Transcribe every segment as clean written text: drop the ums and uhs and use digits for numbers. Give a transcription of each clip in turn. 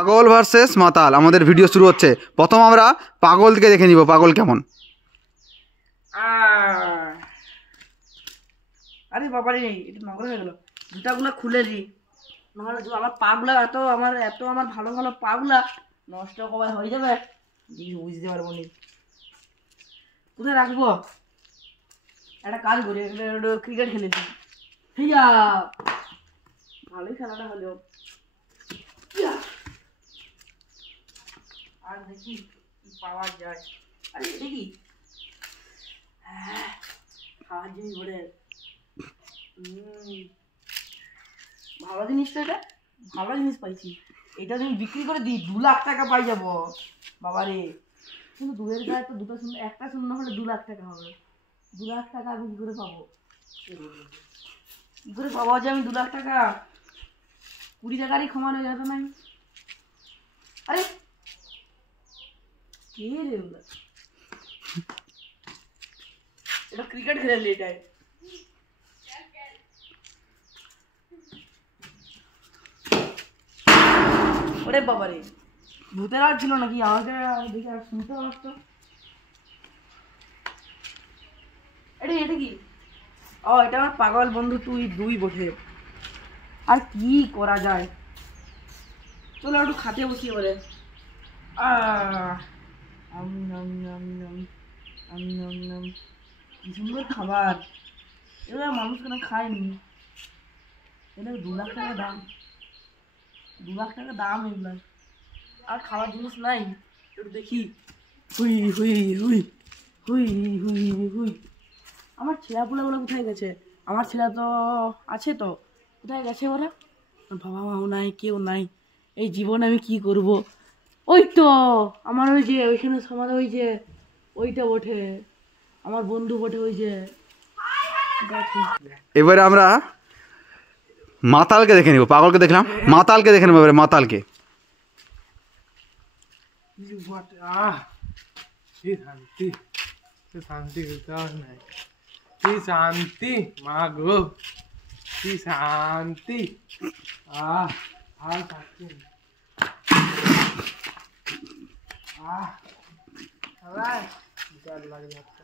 পাগল ভার্সেস মাতাল আমাদের ভিডিও শুরু হচ্ছে। প্রথম আমরা পাগলকে দেখে নিব, পাগল কেমন। আরে বাবা রে, এটা নগর হয়ে গেল। জুতাগুলো খুলে দি, নাহলে আমার পাগুলা এত আমার ভালো ভালো পাগুলা নষ্ট কবে হয়ে যাবে, বুঝতে পারবো নি কোথায় রাখবো। একটা কাজ করি, ক্রিকেট খেলেছি, হিয়া ভালোই খেলাটা হলো। আর দেখি কি পাওয়া যায়। আরে দেখি খাওয়ার জিনিস বলে ভালো জিনিসটা, এটা ভালো জিনিস পাইছি। এটা তুমি বিক্রি করে দিই 2 লাখ টাকা পাই যাবো বাবা রে। কিন্তু দুধের গায়ে তো দুটো শূন্য, একটা শূন্য হলে 2 লাখ টাকা হবে। 2 লাখ টাকা আমি কি করে পাবো? কি করে পাবো যে আমি 2 লাখ টাকা? 20 টাকারই ক্ষমা হয়ে যাবে না। আরে কে রে ওগুলা? এটা ক্রিকেট খেলে এটাই। ওরে বাবা রে, ভূতের আওয়াজ ছিল নাকি? আমাকে দেখে শুনতে পারতো। এটা কি? ও, এটা আমার পাগল বন্ধু দুই বসে। আর কি করা যায়, চলো একটু খাতে বসিয়ে বলে। কি সুন্দর খাবার, এগুলো মানুষ কেন খায়নি? এটা 2 লাখ টাকা দাম, 2 লাখ টাকা দাম এগুলো। আর খাওয়ার জিনিস নাই, একটু দেখি। হুই হুই হুই হুই হুই হুই। আমার ছেলেপুলেগুলো কোথায় গেছে? আমার ছেলে তো আছে, তো কোথায় গেছে ওরা? বাবা মাও নাই, কেউ নাই। এই জীবনে আমি কি করব? ওই তো আমার ওই যে ওইখানে সমাধি, ওই যে ওইটা ওঠে, আমার বন্ধু ওঠে ওই যে। এবারে আমরা মাতালকে দেখে নিব, পাগলকে দেখলাম, মাতালকে দেখে নেব এবারে মাতালকে। শান্তি নাই, কি শান্তি মা গো, কি শান্তি। আর থাকছি লাগে যাচ্ছে।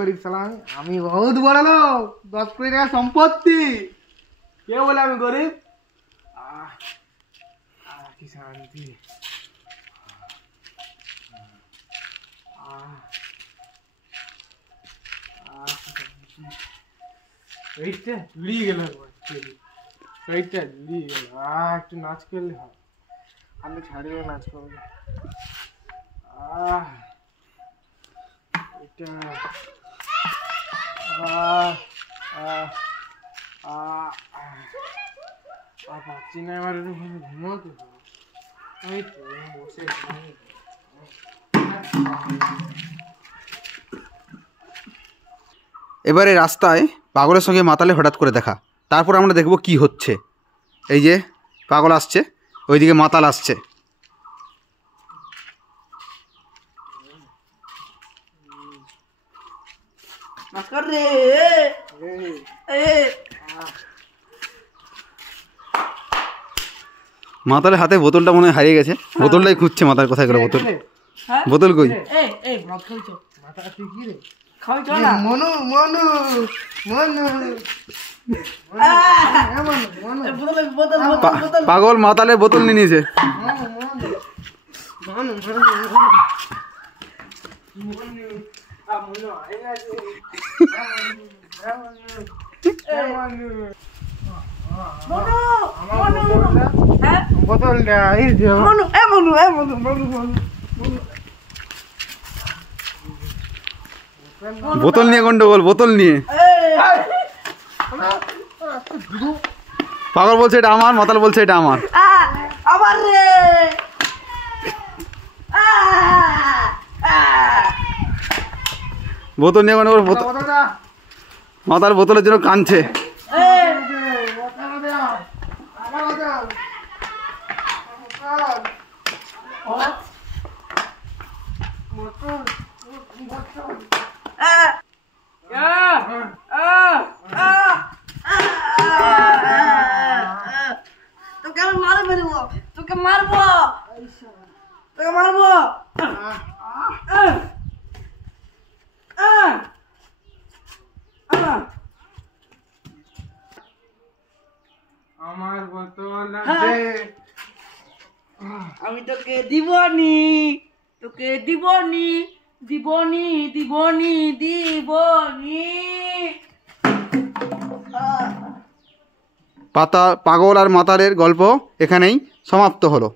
গরিব সালাম, আমি বহুত বড় লোক, 10 কোটি টাকা সম্পত্তি। কে বলে আমি গরিব? কি শান্তি। এইটা জুড়িয়ে গেল, এইটা জুড়িয়ে গেল। একটু নাচ করলে হয়, আমি ছাড়িয়ে নাচ করবো। এটা পাচ্ছি না, আমার একটু ঘুমোতে হবে। এই তো বসে এবারে রাস্তায় পাগলের সঙ্গে মাতালে হঠাৎ করে দেখা, তারপর আমরা দেখব কি হচ্ছে। এই যে পাগল আসছে, ওইদিকে মাতাল আসছে। মাতালের হাতে বোতলটা মনে হয় হারিয়ে গেছে, বোতলটাই খুঁজছে। মাতাল কোথায় গেল বোতল? বোতল কই? পাগল মাতালের বোতল নিয়ে নিয়েছে। বোতল নিয়ে গন্ডগোল, বোতল নিয়ে। পাগল বলছে এটা আমার, মাতাল বলছে এটা আমার। আমার রে বোতল নিয়ে মানে ওর বোতল, মাতার বোতলের জন্য কাঁদছে। তোকে আমি মারে ফেলবো, তোকে মারবো, তোকে মারবো। আমার বোতল আমি তোকে দিবনি, তোকে দিবনি, দিবনি, দিবনি, দিবনি। পাগল আর মাতালের গল্প এখানেই সমাপ্ত হলো।